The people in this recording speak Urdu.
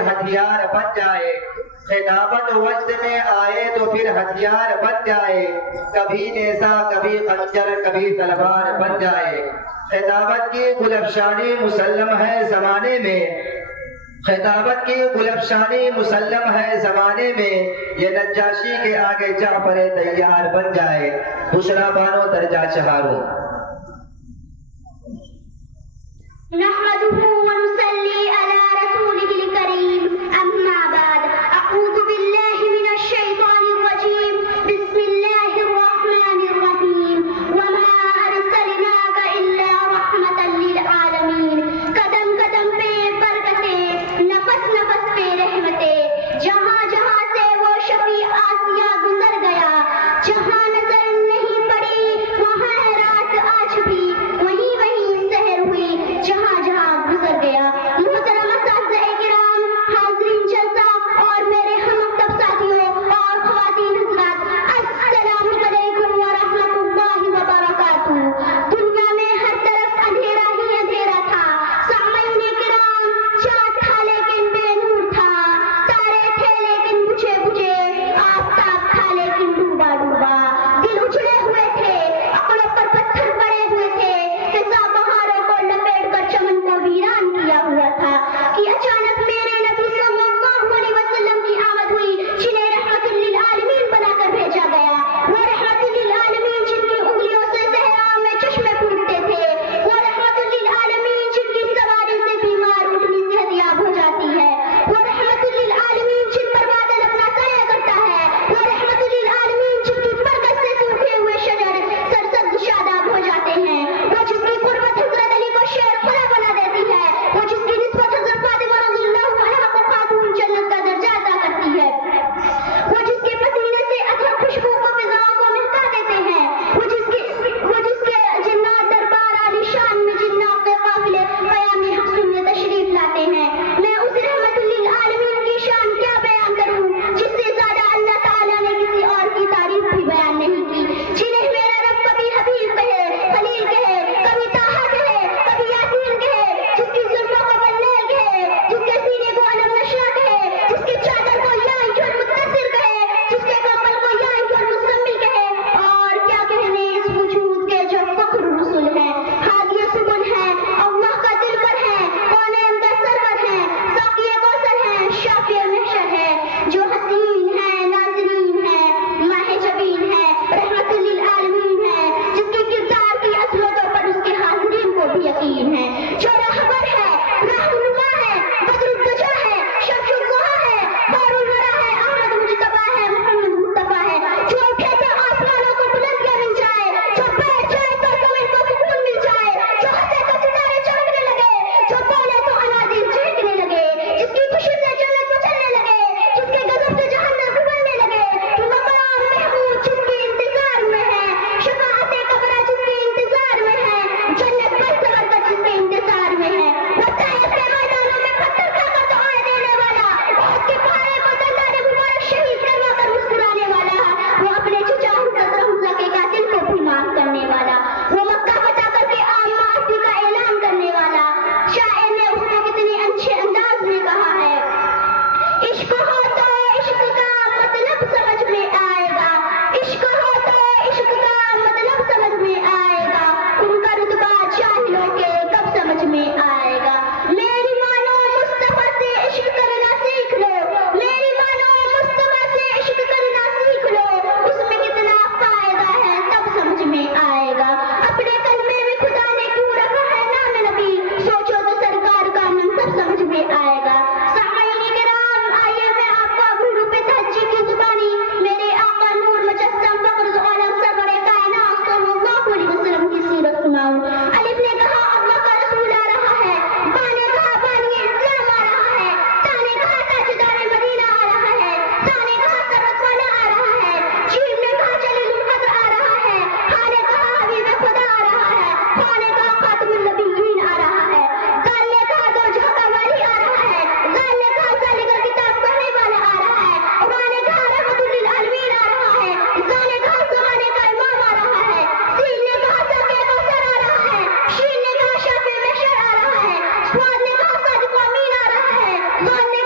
پھر ہتھیار بن جائے، خطابت وجد میں آئے تو پھر ہتھیار بن جائے، کبھی نیزہ کبھی خنجر کبھی تلوار بن جائے۔ خطابت کی گلفشانی مسلم ہے زمانے میں، خطابت کی گلفشانی مسلم ہے زمانے میں، یہ نجاشی کے آگے جعفر تیار بن جائے۔ بشرا بانو درجہ چہاروں۔ نحمده ونصلي على رسوله الكريم، أما بعد، أعوذ بالله من الشيطان الرجيم، بسم الله الرحمن الرحيم، وما أرسلناك إلا رحمة للعالمين۔ قدم قدم پہ برکتیں، نفس نفس پہ رحمتیں، جہاں جہاں سے وہ شفیع آسیہ گزر گیا، جہاں نظر نہیں پڑی وہاں ہے رات آج بھی، وہیں وہیں سحر ہوئی جہاں جہاں گزر گیا۔ محترم اساتذہ کرام، حاضرین جلسہ اور میرے ہم مکتب ساتھیوں اور خواتین حضرات، السلام علیکم ورحمۃ اللہ وبرکاتہ۔ دنیا میں ہر طرف اندھیرا ہی اندھیرا تھا، سامعین کرام، چاند تھا لیکن بے نور تھا، تارے تھے لیکن بجھے بجھے، آفتاب تھا لیکن ڈوبا ڈوبا، دل اجڑے ہوئے تھے، عقلوں پر پتھر پڑے ہوئے تھے، فضا بہاروں کو لپیٹ کر چمن کو ویران کیا ہوا تھا کہ اچانک میرے نبی صلی اللہ علیہ وسلم کی آمد ہوئی، جنہیں رحمت للعالمین بنا کر بھیجا گیا۔ وہ رحمت للعالمین جن کی انگلیوں سے صحرا میں چشمے پھوٹتے تھے، وہ رحمت للعالمین جن کی سواری سے بیمار اٹھنی صحتیاب ہو جاتی ہے، وہ رحمت للعالمین جن پر بادل اپنا سایہ کرتا ہے، وہ رحمت للعالمین جن کی برکت سے سوکھے ہوئے شجر سرسبز شاداب ہو جاتے ہیں، وہ جس کی قربت حضرت علی کو شیر خدا بنا دیتی ہے، وہ جس کی نسبت حضرت فاطمہ رضی اللہ عنہا کو خاتون جنت کا درجہ عطا کرتی ہے، وہ جس کے پسینے سے اطہر خوشبو کو فضاؤں کو مہکا دیتے ہیں، وہ جس کے جنات دربار عالی شان میں جنات کے قافلے قیام حسن میں تشریف لاتے ہیں۔ میں اس رحمت للعالمین کی شان کیا بیان کروں جس سے زیادہ اللہ تعالیٰ نے کسی اور کی تعریف بھی بیان نہیں کی، جنہیں میرا رب کبھی حبیب کہے، خلیل کہے، کبھی طٰہٰ کہے، کبھی یاسین کہے، جس کی زلفوں کو واللیل کہے، جس کے سینے کو علم نشرہ کہے، جس کی چادر کو یا ایھا المدثر کہے، جس کے کمبل کو یا ایھا المزمل کہے، اور کیا کہنے اس وجود کے جو فخر رسول ہیں، ہادی سبل ہیں، اللہ کا دل پر ہیں، کونین کا سرور ہیں، ساقی کوثر ہیں، شافع محشر ہیں، جو حسین ہیں، ناظرین ہیں، ماہ جبین ہیں، رحمت للعالمین ہیں، جس کی کردار کی عظمتوں پر اس کے حاضرین کو بھی یقین ہے، جو رہبر ہے، رہنما ہے، بدر الدجا ہے، شمس الضحیٰ ہے، بار الورا ہے، احمد مجتبیٰ ہے، محمد مصطفیٰ ہے، جو اٹھے تو آسمانوں کو بلندیاں مل جائے، جو بیٹھ جائے تو زمین کو سکون مل جائے، جو ہنسے تو ستارے چمکنے لگے، جو بولے تو انادیل چہکنے لگے، جس کی خوشی سے جنت مچلنے لگے، جس کے غضب سے جہنم ابلنے لگے، مقام محمود جس کے انتظار میں ہے، شفاعت کبریٰ جس کے انتظار میں ہے، جنت برزبرکت جس کے انتظار میں ہے، وہ طائف کے میدانوں میں پتھر کھا کر دعائیں دینے والا، احد کے پہاڑے کو دندان مبارک شہید کروا کر مسکرانے والا، وہ اپنے چچا حضرت حمزہ کے قاتل کو بھی معاف کرنے والا، وہ مکہ فتح کر کے عام معافی کا اعلان کرنے والا۔ شاعر نے اس کو کتنے اچھے انداز میں کہا ہے، عشق ہو تو عشق کا مطلب سمجھ میں آئے گا، عشق ہو تو عشق کا مطلب سمجھ میں آئے گا، ان کا رتبہ جاہلوں کے کب سمجھ میں آئے گا۔ میری مانو مصطفیٰ سے عشق کرنا سیکھ لو، میری مانو مصطفیٰ سے عشق کرنا سیکھ لو، اس میں کتنا فائدہ ہے تب سمجھ میں آئے گا۔ اپنے کلمے میں خدا نے کیوں رکھا ہے نام نبی، سوچو تو سرکار کا منصب سمجھ میں آئے گا۔ سامعین کرام، آئیے میں آپ کو ابو روپ تہجی کی زبانی میرے آقا نور مجسم فخر عالم سرور کائنات صلی اللہ علیہ وسلم کی سیرت سناؤں۔ الف نے کہا اللہ کا رسول آ رہا ہے، با نے کہا بانی اسلام آ رہا ہے، تا نے کہا تاجدار مدینہ آ رہا ہے، سا نے کہا سرت والا آ رہا ہے، جیم نے کہا جلیل القدر آ رہا ہے، ہا نے کہا حبیب خدا آ رہا ہے، خا نے کہا خاتم النبیین آ رہا ہے، دال نے کہا دو جہاں کا والی آ رہا ہے، زال نے کہا ذالک الکتاب پڑھنے والا آ رہا ہے، را نے کہا رحمت للعالمین آ رہا ہے، زا نے کہا زمانے کا امام آ رہا ہے، سین نے کہا ساقی کوثر آ رہا ہے، شین نے کہا شافع محشر آ رہا ہے، صاد نے کہا صادق و امین آ رہا ہے، ضاد نے